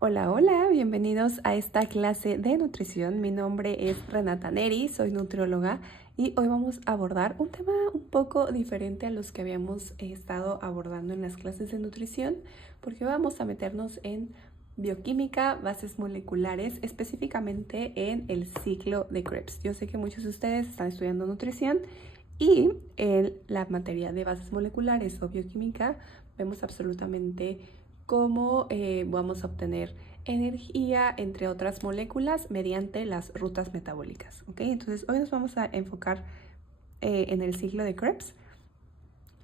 Hola, hola, bienvenidos a esta clase de nutrición. Mi nombre es Renata Neri, soy nutrióloga y hoy vamos a abordar un tema un poco diferente a los que habíamos estado abordando en las clases de nutrición, porque vamos a meternos en bioquímica, bases moleculares, específicamente en el ciclo de Krebs. Yo sé que muchos de ustedes están estudiando nutrición y en la materia de bases moleculares o bioquímica vemos absolutamente cómo vamos a obtener energía entre otras moléculas mediante las rutas metabólicas. ¿Ok? Entonces hoy nos vamos a enfocar en el ciclo de Krebs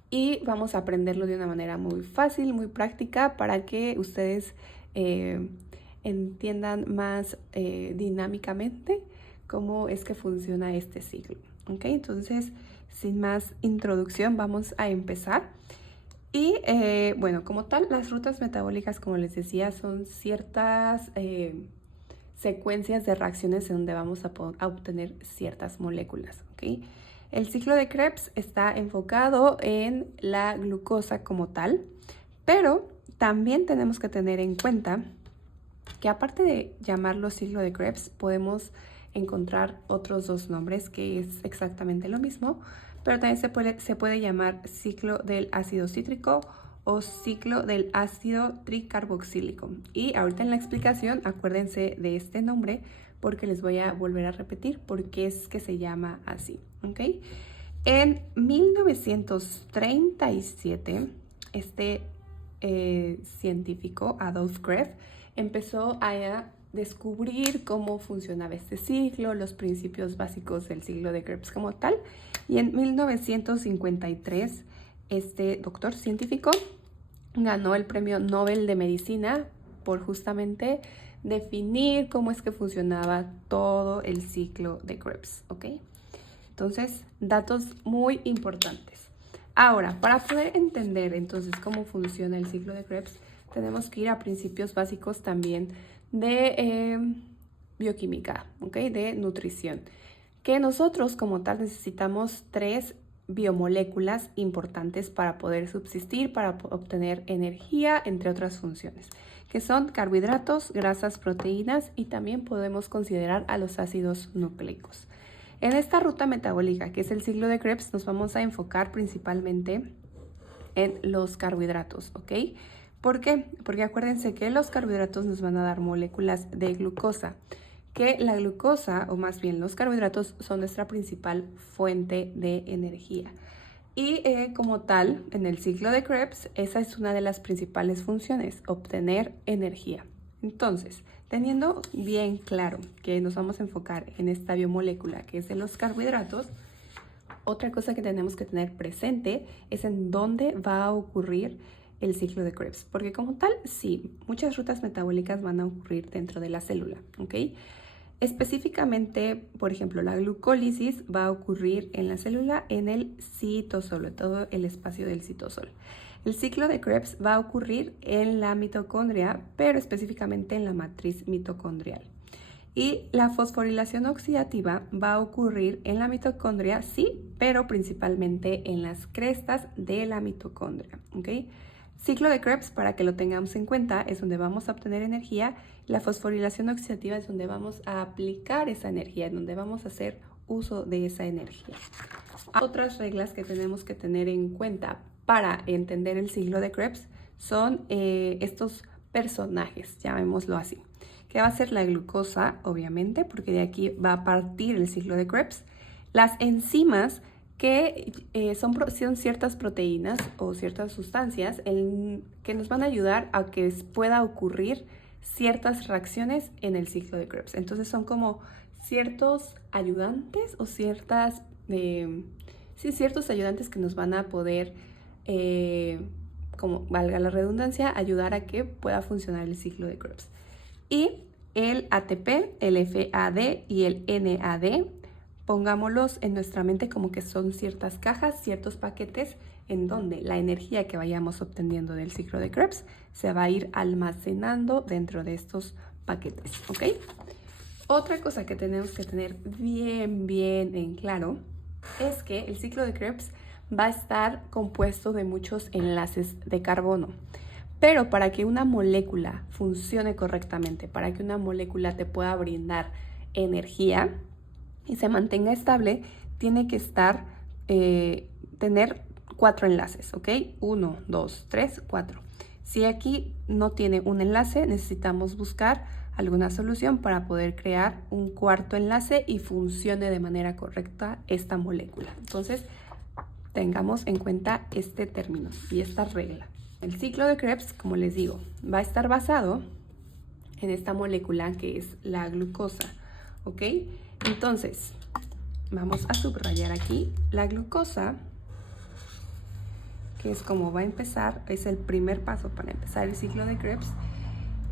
y vamos a aprenderlo de una manera muy fácil, muy práctica para que ustedes entiendan más dinámicamente cómo es que funciona este ciclo. ¿Ok? Entonces, sin más introducción, vamos a empezar. Y bueno, como tal, las rutas metabólicas, como les decía, son ciertas secuencias de reacciones en donde vamos a obtener ciertas moléculas. ¿Ok? El ciclo de Krebs está enfocado en la glucosa como tal, pero también tenemos que tener en cuenta que aparte de llamarlo ciclo de Krebs, podemos encontrar otros dos nombres que es exactamente lo mismo, pero también se puede llamar ciclo del ácido cítrico o ciclo del ácido tricarboxílico. Y ahorita en la explicación, acuérdense de este nombre porque les voy a volver a repetir por qué es que se llama así. ¿Ok? En 1937, este científico, Adolf Krebs, empezó a descubrir cómo funcionaba este ciclo, los principios básicos del ciclo de Krebs como tal. Y en 1953, este doctor científico ganó el premio Nobel de Medicina por justamente definir cómo es que funcionaba todo el ciclo de Krebs, ¿ok? Entonces, datos muy importantes. Ahora, para poder entender entonces cómo funciona el ciclo de Krebs, tenemos que ir a principios básicos también de bioquímica, ¿ok? De nutrición. Que nosotros como tal necesitamos tres biomoléculas importantes para poder subsistir, para obtener energía, entre otras funciones, que son carbohidratos, grasas, proteínas y también podemos considerar a los ácidos nucleicos. En esta ruta metabólica, que es el ciclo de Krebs, nos vamos a enfocar principalmente en los carbohidratos, ¿ok? ¿Por qué? Porque acuérdense que los carbohidratos nos van a dar moléculas de glucosa, que la glucosa, o más bien los carbohidratos, son nuestra principal fuente de energía. Y como tal, en el ciclo de Krebs, esa es una de las principales funciones, obtener energía. Entonces, teniendo bien claro que nos vamos a enfocar en esta biomolécula que es de los carbohidratos, otra cosa que tenemos que tener presente es en dónde va a ocurrir el ciclo de Krebs, porque como tal, sí, muchas rutas metabólicas van a ocurrir dentro de la célula, ¿ok? Específicamente, por ejemplo, la glucólisis va a ocurrir en la célula en el citosol, todo el espacio del citosol. El ciclo de Krebs va a ocurrir en la mitocondria, pero específicamente en la matriz mitocondrial. Y la fosforilación oxidativa va a ocurrir en la mitocondria, sí, pero principalmente en las crestas de la mitocondria, ¿ok? Ciclo de Krebs, para que lo tengamos en cuenta, es donde vamos a obtener energía. La fosforilación oxidativa es donde vamos a aplicar esa energía, donde vamos a hacer uso de esa energía. Otras reglas que tenemos que tener en cuenta para entender el ciclo de Krebs son estos personajes, llamémoslo así, que va a ser la glucosa, obviamente, porque de aquí va a partir el ciclo de Krebs, las enzimas, que son ciertas proteínas o ciertas sustancias que nos van a ayudar a que pueda ocurrir ciertas reacciones en el ciclo de Krebs. Entonces son como ciertos ayudantes o ciertos ayudantes que nos van a poder, como valga la redundancia, ayudar a que pueda funcionar el ciclo de Krebs. Y el ATP, el FAD y el NAD, pongámoslos en nuestra mente como que son ciertas cajas, ciertos paquetes en donde la energía que vayamos obteniendo del ciclo de Krebs se va a ir almacenando dentro de estos paquetes, ¿ok? Otra cosa que tenemos que tener bien en claro es que el ciclo de Krebs va a estar compuesto de muchos enlaces de carbono. Pero para que una molécula funcione correctamente, para que una molécula te pueda brindar energía y se mantenga estable, tiene que tener 4 enlaces, ¿ok? 1, 2, 3, 4. Si aquí no tiene un enlace, necesitamos buscar alguna solución para poder crear un cuarto enlace y funcione de manera correcta esta molécula. Entonces, tengamos en cuenta este término y esta regla. El ciclo de Krebs, como les digo, va a estar basado en esta molécula que es la glucosa, ¿ok? Entonces, vamos a subrayar aquí la glucosa, que es como va a empezar, es el primer paso para empezar el ciclo de Krebs.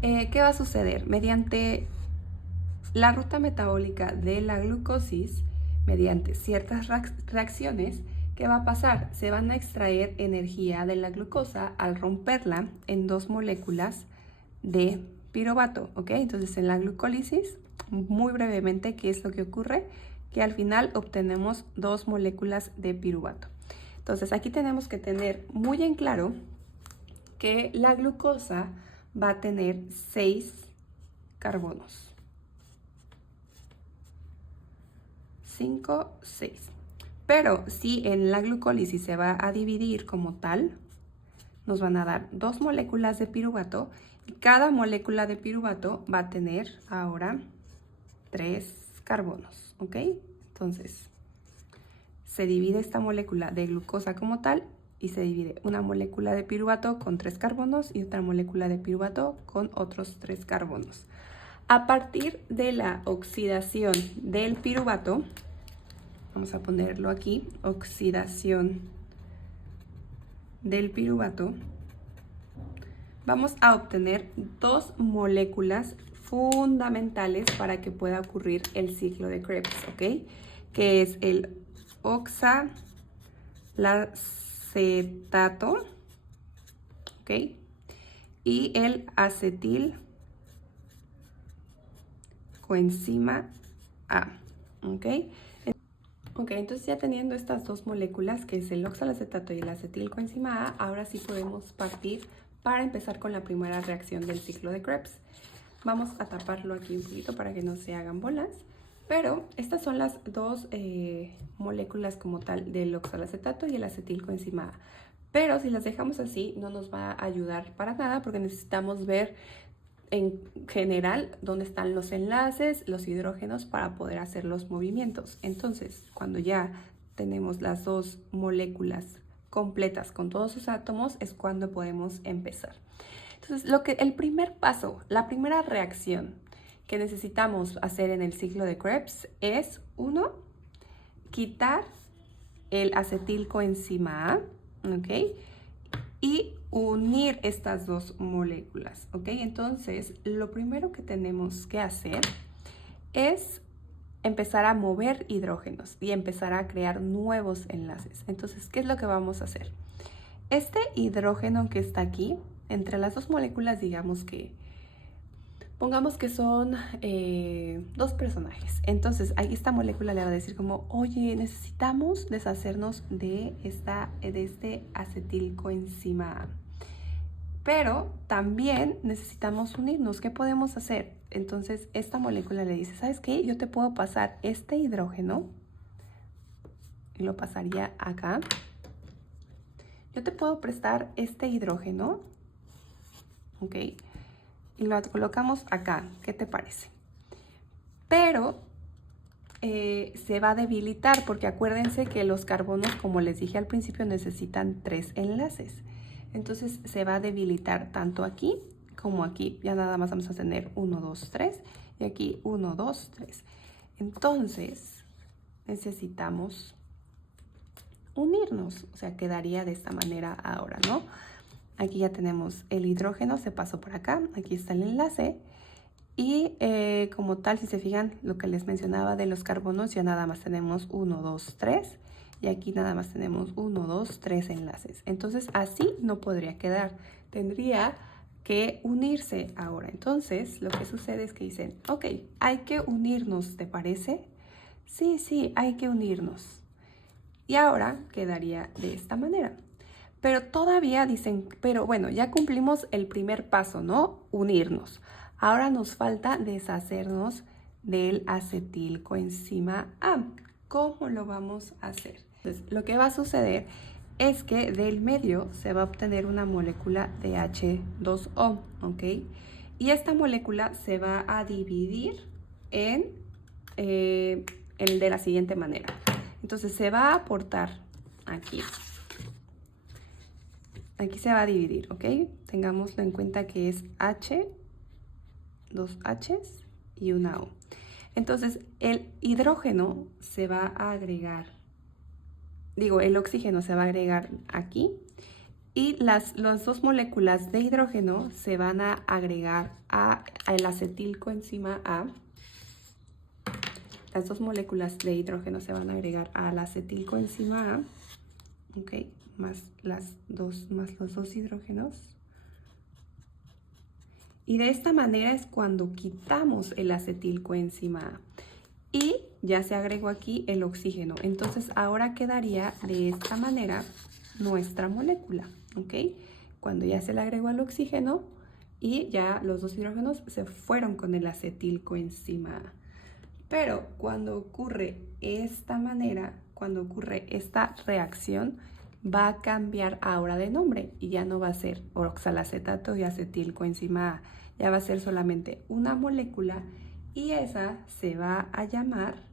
¿Qué va a suceder? Mediante la ruta metabólica de la glucosis, mediante ciertas reacciones, ¿qué va a pasar? Se van a extraer energía de la glucosa al romperla en 2 moléculas de piruvato, ¿ok? Entonces en la glucólisis, muy brevemente, ¿qué es lo que ocurre? Que al final obtenemos 2 moléculas de piruvato. Entonces aquí tenemos que tener muy en claro que la glucosa va a tener 6 carbonos. 5, 6. Pero si en la glucólisis se va a dividir como tal, nos van a dar 2 moléculas de piruvato y cada molécula de piruvato va a tener ahora 3 carbonos, ¿ok? Entonces, se divide esta molécula de glucosa como tal y se divide una molécula de piruvato con 3 carbonos y otra molécula de piruvato con otros 3 carbonos. A partir de la oxidación del piruvato, vamos a ponerlo aquí, oxidación del piruvato, vamos a obtener 2 moléculas fundamentales para que pueda ocurrir el ciclo de Krebs, ¿ok? Que es el oxalacetato, ¿ok? Y el acetilcoenzima A, ¿ok? Ok, entonces ya teniendo estas 2 moléculas, que es el oxalacetato y el acetilcoenzima A, ahora sí podemos partir para empezar con la primera reacción del ciclo de Krebs. Vamos a taparlo aquí un poquito para que no se hagan bolas, pero estas son las 2 moléculas como tal del oxalacetato y el acetilcoenzima A. Pero si las dejamos así no nos va a ayudar para nada porque necesitamos ver en general dónde están los enlaces, los hidrógenos para poder hacer los movimientos. Entonces, cuando ya tenemos las 2 moléculas completas con todos sus átomos, es cuando podemos empezar. Entonces, el primer paso, la primera reacción que necesitamos hacer en el ciclo de Krebs es, 1, quitar el acetilcoenzima A, ¿ok? Y unir estas 2 moléculas, ¿ok? Entonces, lo primero que tenemos que hacer es empezar a mover hidrógenos y empezar a crear nuevos enlaces. Entonces, ¿qué es lo que vamos a hacer? Este hidrógeno que está aquí, entre las 2 moléculas, pongamos que son 2 personajes. Entonces, ahí esta molécula le va a decir como, oye, necesitamos deshacernos de este acetilcoenzima A. Pero también necesitamos unirnos. ¿Qué podemos hacer? Entonces, esta molécula le dice, ¿sabes qué? Yo te puedo pasar este hidrógeno. Y lo pasaría acá. Yo te puedo prestar este hidrógeno. ¿Ok? Y lo colocamos acá. ¿Qué te parece? Pero se va a debilitar porque acuérdense que los carbonos, como les dije al principio, necesitan 3 enlaces. Entonces se va a debilitar tanto aquí como aquí. Ya nada más vamos a tener 1, 2, 3 y aquí 1, 2, 3. Entonces necesitamos unirnos. O sea, quedaría de esta manera ahora, ¿no? Aquí ya tenemos el hidrógeno, se pasó por acá. Aquí está el enlace. Y como tal, si se fijan, lo que les mencionaba de los carbonos, ya nada más tenemos 1, 2, 3. Y aquí nada más tenemos 1, 2, 3 enlaces. Entonces así no podría quedar. Tendría que unirse ahora. Entonces lo que sucede es que dicen, ok, hay que unirnos, ¿te parece? Sí, hay que unirnos. Y ahora quedaría de esta manera. Pero todavía dicen, pero bueno, ya cumplimos el primer paso, ¿no? Unirnos. Ahora nos falta deshacernos del acetilcoenzima A. ¿Cómo lo vamos a hacer? Entonces, lo que va a suceder es que del medio se va a obtener una molécula de H2O, ¿ok? Y esta molécula se va a dividir en de la siguiente manera. Entonces se va a aportar aquí. Aquí se va a dividir, ¿ok? Tengámoslo en cuenta que es H, dos H's y una O. Entonces el hidrógeno se va a agregar, el oxígeno se va a agregar aquí. Y las dos moléculas de hidrógeno se van a agregar al acetilcoenzima A. Las dos moléculas de hidrógeno se van a agregar al acetilcoenzima A, ¿ok? Más los dos hidrógenos. Y de esta manera es cuando quitamos el acetilcoenzima A. Y ya se agregó aquí el oxígeno. Entonces ahora quedaría de esta manera nuestra molécula, ¿ok? Cuando ya se le agregó al oxígeno y ya los dos hidrógenos se fueron con el acetilcoenzima A. Pero cuando ocurre esta manera, cuando ocurre esta reacción, va a cambiar ahora de nombre y ya no va a ser oxalacetato y acetilcoenzima A, ya va a ser solamente una molécula y esa se va a llamar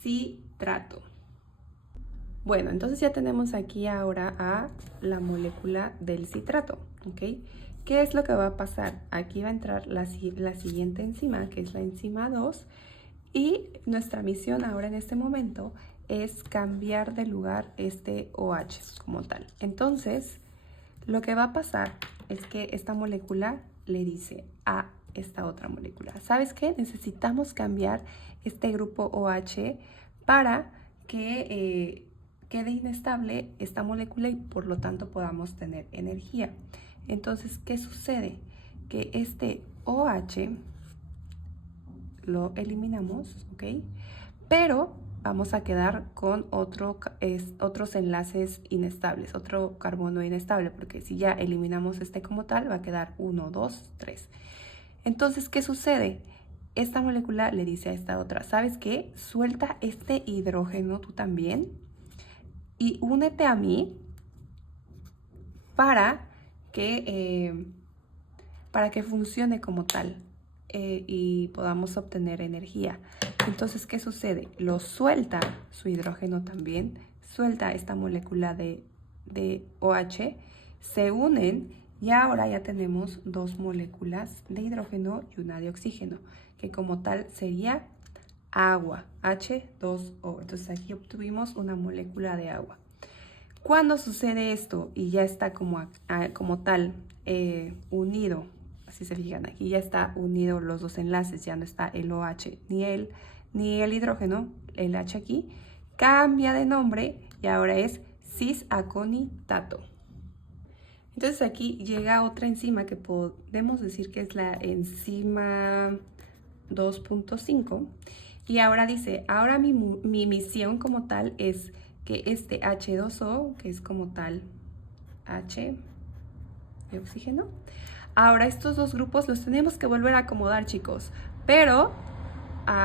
citrato. Bueno, entonces ya tenemos aquí ahora a la molécula del citrato, ¿ok? ¿Qué es lo que va a pasar? Aquí va a entrar la siguiente enzima, que es la enzima 2, y nuestra misión ahora en este momento es cambiar de lugar este OH como tal. Entonces, lo que va a pasar es que esta molécula le dice a esta otra molécula, ¿sabes qué? Necesitamos cambiar este grupo OH para que quede inestable esta molécula y por lo tanto podamos tener energía. Entonces, ¿qué sucede? Que este OH lo eliminamos, ¿ok? Pero vamos a quedar con otros enlaces inestables, otro carbono inestable, porque si ya eliminamos este como tal, va a quedar 1, 2, 3. Entonces, ¿qué sucede? Esta molécula le dice a esta otra, ¿sabes qué? Suelta este hidrógeno tú también y únete a mí para que funcione como tal. Y podamos obtener energía. Entonces, ¿qué sucede? Lo suelta su hidrógeno también, suelta esta molécula de OH, se unen y ahora ya tenemos dos moléculas de hidrógeno y una de oxígeno, que como tal sería agua, H2O. Entonces aquí obtuvimos una molécula de agua. Cuando sucede esto y ya está como tal unido, si se fijan, aquí ya está unido los dos enlaces, ya no está el OH ni el hidrógeno, el H aquí, cambia de nombre y ahora es cis-aconitato. Entonces aquí llega otra enzima que podemos decir que es la enzima 2.5 y ahora dice, ahora mi misión como tal es que este H2O, que es como tal H de oxígeno, ahora estos dos grupos los tenemos que volver a acomodar, chicos, pero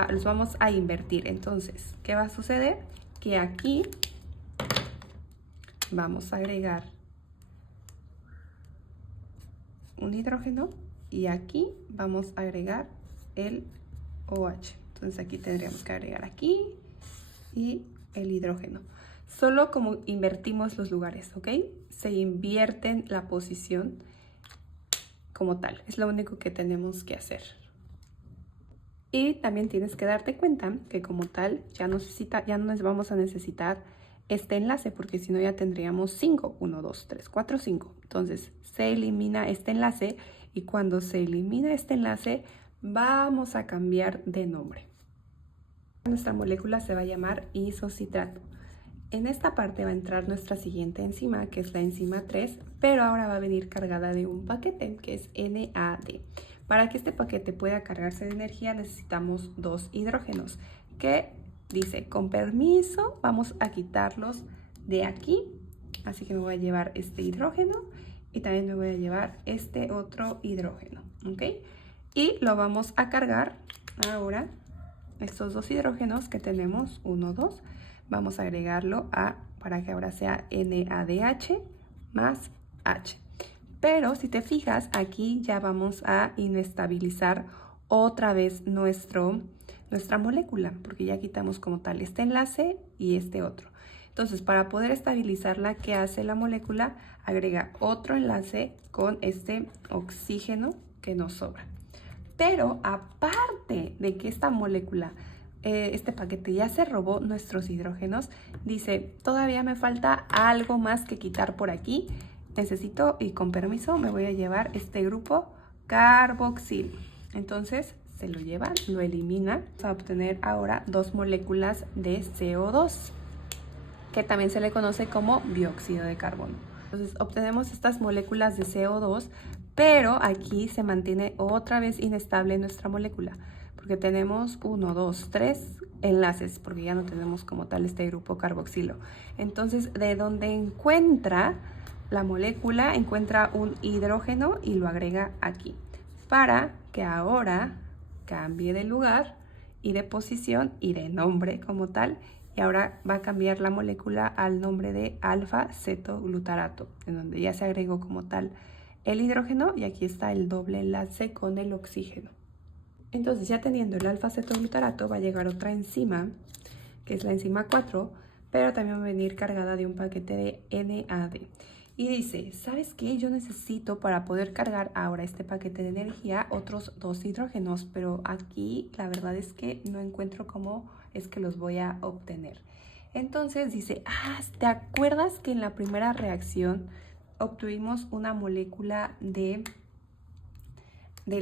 los vamos a invertir. Entonces, ¿qué va a suceder? Que aquí vamos a agregar un hidrógeno y aquí vamos a agregar el OH. Entonces aquí tendríamos que agregar aquí y el hidrógeno. Solo como invertimos los lugares, ¿ok? Se invierten la posición como tal. Es lo único que tenemos que hacer. Y también tienes que darte cuenta que como tal ya no nos vamos a necesitar este enlace, porque si no ya tendríamos 5. 1, 2, 3, 4, 5. Entonces se elimina este enlace y cuando se elimina este enlace vamos a cambiar de nombre. Nuestra molécula se va a llamar isocitrato. En esta parte va a entrar nuestra siguiente enzima, que es la enzima 3, pero ahora va a venir cargada de un paquete, que es NAD. Para que este paquete pueda cargarse de energía necesitamos dos hidrógenos, que dice, con permiso, vamos a quitarlos de aquí Así que me voy a llevar este hidrógeno y también me voy a llevar este otro hidrógeno, ¿ok? Y lo vamos a cargar ahora, estos dos hidrógenos que tenemos, 1, 2, vamos a agregarlo para que ahora sea NADH más H. Pero si te fijas, aquí ya vamos a inestabilizar otra vez nuestra molécula, porque ya quitamos como tal este enlace y este otro. Entonces, para poder estabilizarla, ¿qué hace la molécula? Agrega otro enlace con este oxígeno que nos sobra. Pero aparte de que esta molécula, este paquete ya se robó nuestros hidrógenos, dice, todavía me falta algo más que quitar por aquí. Necesito, y con permiso, me voy a llevar este grupo carboxilo. Entonces se lo lleva, lo elimina. Vamos a obtener ahora 2 moléculas de CO2, que también se le conoce como dióxido de carbono. Entonces obtenemos estas moléculas de CO2, pero aquí se mantiene otra vez inestable nuestra molécula, porque tenemos 1, 2, 3 enlaces, porque ya no tenemos como tal este grupo carboxilo. Entonces, de donde encuentra la molécula, encuentra un hidrógeno y lo agrega aquí, para que ahora cambie de lugar y de posición y de nombre como tal. Y ahora va a cambiar la molécula al nombre de alfa-cetoglutarato, en donde ya se agregó como tal el hidrógeno y aquí está el doble enlace con el oxígeno. Entonces, ya teniendo el alfa-cetoglutarato, va a llegar otra enzima, que es la enzima 4, pero también va a venir cargada de un paquete de NAD. Y dice, ¿sabes qué? Yo necesito para poder cargar ahora este paquete de energía otros 2 hidrógenos, pero aquí la verdad es que no encuentro cómo es que los voy a obtener. Entonces dice, ¿te acuerdas que en la primera reacción obtuvimos una molécula del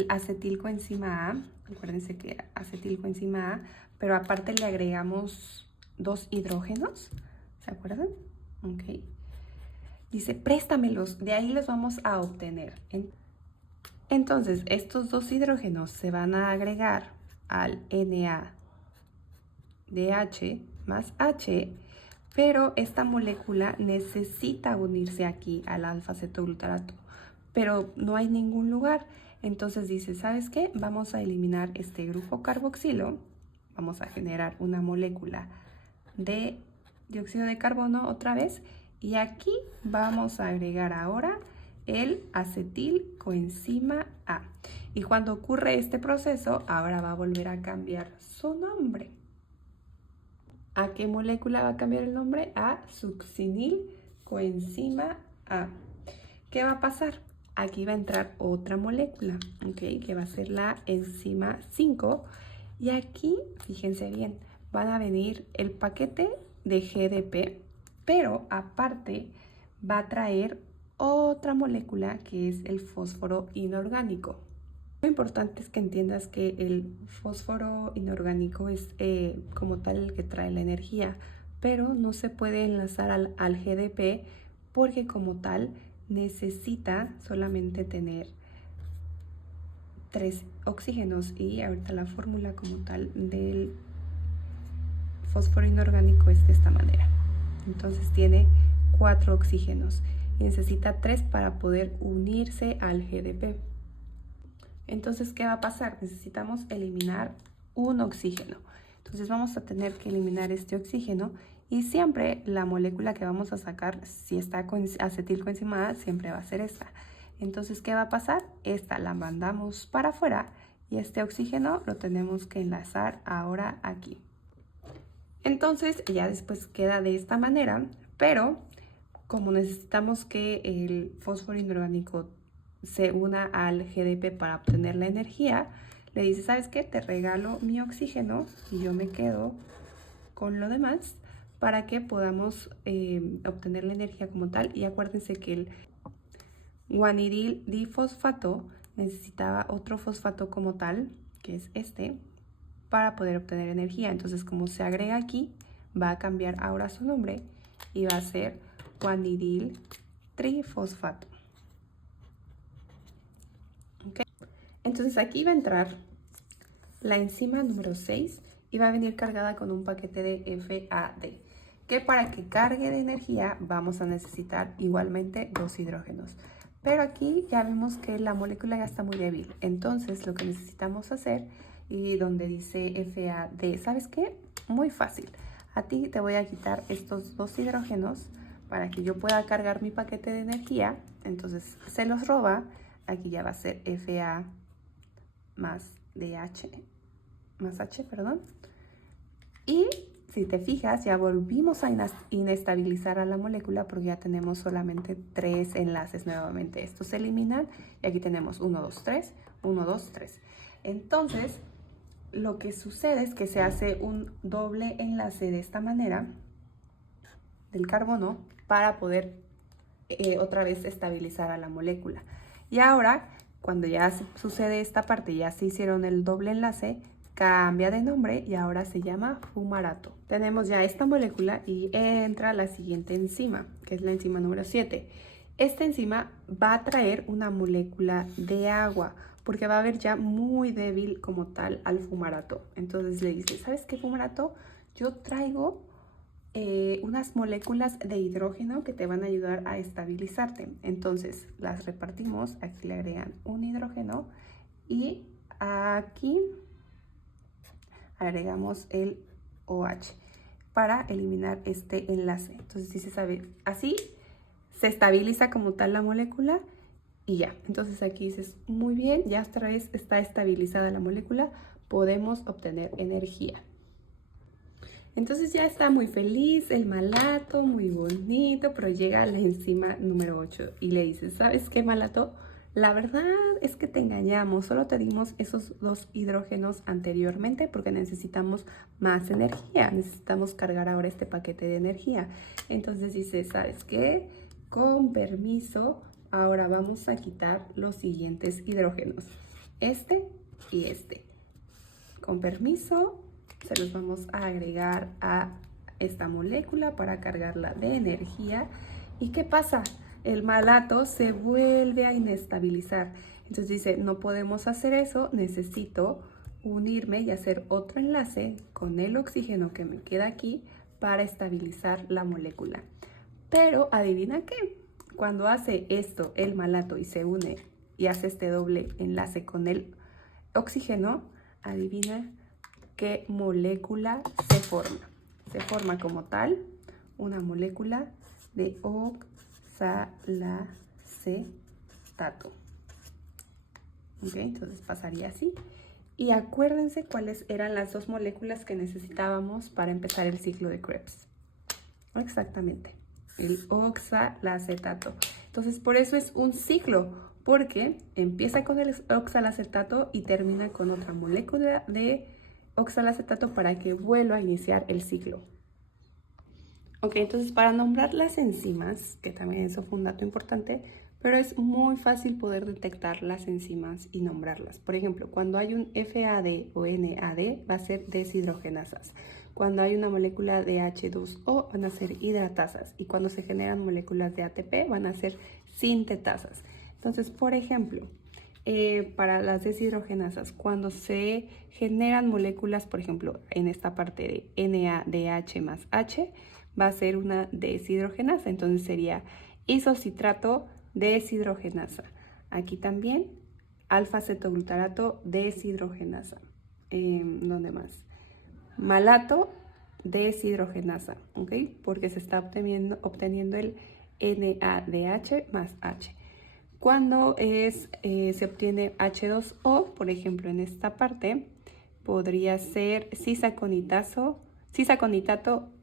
acetilcoenzima A? Acuérdense que era acetilcoenzima A, pero aparte le agregamos 2 hidrógenos, ¿se acuerdan? Ok. Dice, préstamelos, de ahí los vamos a obtener. Entonces, estos 2 hidrógenos se van a agregar al NADH más H, pero esta molécula necesita unirse aquí al alfa-cetoglutarato, pero no hay ningún lugar. Entonces dice, ¿sabes qué? Vamos a eliminar este grupo carboxilo, vamos a generar una molécula de dióxido de carbono otra vez, y aquí vamos a agregar ahora el acetilcoenzima A. Y cuando ocurre este proceso, ahora va a volver a cambiar su nombre. ¿A qué molécula va a cambiar el nombre? A succinilcoenzima A. ¿Qué va a pasar? Aquí va a entrar otra molécula, ¿ok? Que va a ser la enzima 5. Y aquí, fíjense bien, van a venir el paquete de GDP, pero aparte va a traer otra molécula que es el fósforo inorgánico. Lo importante es que entiendas que el fósforo inorgánico es como tal el que trae la energía, pero no se puede enlazar al GDP porque como tal necesita solamente tener 3 oxígenos, y ahorita la fórmula como tal del fósforo inorgánico es de esta manera. Entonces tiene 4 oxígenos y necesita 3 para poder unirse al GDP. Entonces, ¿qué va a pasar? Necesitamos eliminar un oxígeno. Entonces vamos a tener que eliminar este oxígeno, y siempre la molécula que vamos a sacar, si está con acetilcoenzima A, siempre va a ser esta. Entonces, ¿qué va a pasar? Esta la mandamos para afuera y este oxígeno lo tenemos que enlazar ahora aquí. Entonces ya después queda de esta manera, pero como necesitamos que el fósforo inorgánico se una al GDP para obtener la energía, le dice, ¿sabes qué? Te regalo mi oxígeno y yo me quedo con lo demás para que podamos obtener la energía como tal. Y acuérdense que el guanidil difosfato necesitaba otro fosfato como tal, que es este, para poder obtener energía. Entonces, como se agrega aquí, va a cambiar ahora su nombre y va a ser guanidil trifosfato. ¿Okay? Entonces aquí va a entrar la enzima número 6 y va a venir cargada con un paquete de FAD. que para que cargue de energía vamos a necesitar igualmente 2 hidrógenos. Pero aquí ya vemos que la molécula ya está muy débil. Entonces lo que necesitamos hacer, y donde dice FAD, ¿sabes qué? Muy fácil. A ti te voy a quitar estos 2 hidrógenos para que yo pueda cargar mi paquete de energía. Entonces se los roba. Aquí ya va a ser Fa más DH, más H, perdón. Y si te fijas, ya volvimos a inestabilizar a la molécula porque ya tenemos solamente 3 enlaces nuevamente. Estos se eliminan y aquí tenemos 1, 2, 3, 1, 2, 3. Entonces, lo que sucede es que se hace un doble enlace de esta manera del carbono para poder otra vez estabilizar a la molécula. Y ahora, cuando ya sucede esta parte, ya se hicieron el doble enlace, cambia de nombre y ahora se llama fumarato. Tenemos ya esta molécula y entra la siguiente enzima, que es la enzima número 7. Esta enzima va a traer una molécula de agua, porque va a ver ya muy débil como tal al fumarato. Entonces le dice, ¿sabes qué, fumarato? Yo traigo unas moléculas de hidrógeno que te van a ayudar a estabilizarte. Entonces las repartimos, aquí le agregan un hidrógeno y aquí agregamos el OH para eliminar este enlace. Entonces sí se sabe, así se estabiliza como tal la molécula y ya. Entonces aquí dices, muy bien, ya otra vez está estabilizada la molécula, podemos obtener energía. Entonces ya está muy feliz el malato, muy bonito, pero llega la enzima número 8 y le dice, ¿sabes qué, malato? La verdad es que te engañamos, solo te dimos esos 2 hidrógenos anteriormente porque necesitamos más energía, necesitamos cargar ahora este paquete de energía. Entonces dice, ¿sabes qué? Con permiso, ahora vamos a quitar los siguientes hidrógenos, este y este. Con permiso, se los vamos a agregar a esta molécula para cargarla de energía. ¿Y qué pasa? El malato se vuelve a inestabilizar. Entonces dice, no podemos hacer eso, necesito unirme y hacer otro enlace con el oxígeno que me queda aquí para estabilizar la molécula. Pero adivina qué, cuando hace esto el malato y se une y hace este doble enlace con el oxígeno, adivina qué molécula se forma. Se forma como tal una molécula de oxalacetato. ¿Ok? Entonces pasaría así. Y acuérdense cuáles eran las 2 moléculas que necesitábamos para empezar el ciclo de Krebs. Exactamente, el oxalacetato. Entonces por eso es un ciclo, porque empieza con el oxalacetato y termina con otra molécula de oxalacetato para que vuelva a iniciar el ciclo. Ok, entonces para nombrar las enzimas, que también eso fue un dato importante, pero es muy fácil poder detectar las enzimas y nombrarlas. Por ejemplo, cuando hay un FAD o NAD va a ser deshidrogenasas. Cuando hay una molécula de H2O van a ser hidratasas y cuando se generan moléculas de ATP van a ser sintetasas. Entonces, por ejemplo, para las deshidrogenasas, cuando se generan moléculas, por ejemplo, en esta parte de NADH más H, va a ser una deshidrogenasa, entonces sería isocitrato deshidrogenasa. Aquí también alfa-cetoglutarato deshidrogenasa. ¿Dónde más? Malato deshidrogenasa, ¿ok? Porque se está obteniendo el NADH más H. Cuando se obtiene H2O, por ejemplo, en esta parte, podría ser cisaconitato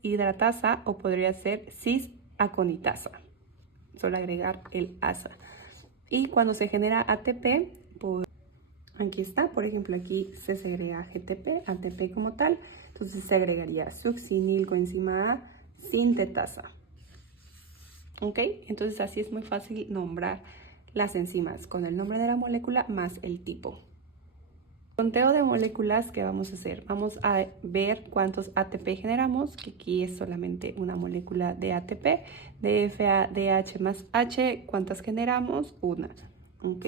hidratasa o podría ser cisaconitasa. Solo agregar el asa. Y cuando se genera ATP, pues, aquí está, por ejemplo, aquí se segrega GTP, ATP como tal, entonces se agregaría succinilcoenzima A sintetasa. ¿Ok? Entonces así es muy fácil nombrar las enzimas con el nombre de la molécula más el tipo. Conteo de moléculas que vamos a hacer. Vamos a ver cuántos ATP generamos, que aquí es solamente una molécula de ATP, de FADH más H, ¿cuántas generamos? Una, ¿ok?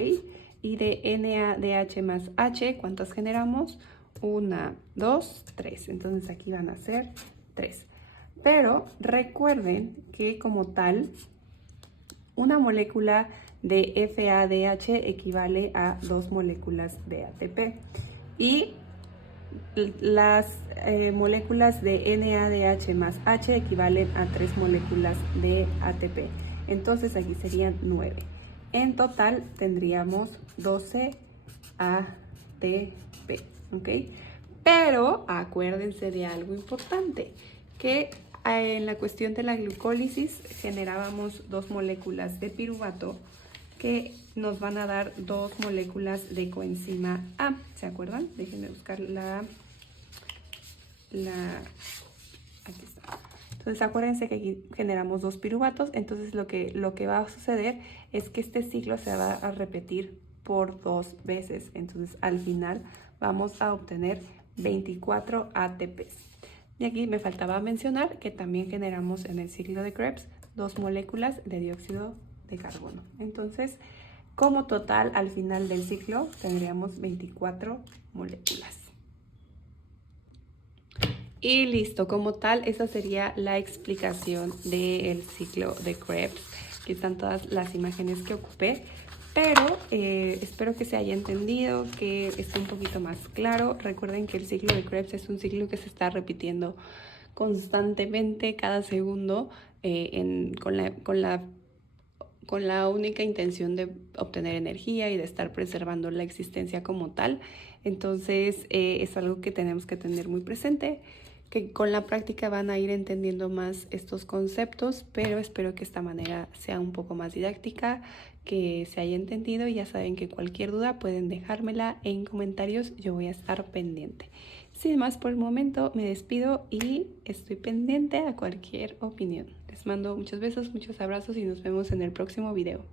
Y de NADH más H, ¿cuántas generamos? Una, dos, tres. Entonces aquí van a ser 3. Pero recuerden que como tal, una molécula de FADH equivale a 2 moléculas de ATP. Y las moléculas de NADH más H equivalen a 3 moléculas de ATP. Entonces aquí serían 9. En total tendríamos 12 ATP, ¿ok? Pero acuérdense de algo importante, que en la cuestión de la glucólisis generábamos 2 moléculas de piruvato que nos van a dar 2 moléculas de coenzima A. ¿Se acuerdan? Déjenme buscar aquí está. Entonces acuérdense que aquí generamos 2 piruvatos, entonces lo que va a suceder es que este ciclo se va a repetir por 2 veces. Entonces al final vamos a obtener 24 ATPs. Y aquí me faltaba mencionar que también generamos en el ciclo de Krebs 2 moléculas de dióxido de carbono. Entonces, como total, al final del ciclo tendríamos 24 moléculas. Y listo, como tal, esa sería la explicación del ciclo de Krebs. Aquí están todas las imágenes que ocupé. Pero espero que se haya entendido, que esté un poquito más claro. Recuerden que el ciclo de Krebs es un ciclo que se está repitiendo constantemente, cada segundo, con la única intención de obtener energía y de estar preservando la existencia como tal. Entonces es algo que tenemos que tener muy presente, que con la práctica van a ir entendiendo más estos conceptos, pero espero que esta manera sea un poco más didáctica, que se haya entendido. Y ya saben que cualquier duda pueden dejármela en comentarios, yo voy a estar pendiente. Sin más por el momento, me despido y estoy pendiente a cualquier opinión. Les mando muchos besos, muchos abrazos y nos vemos en el próximo video.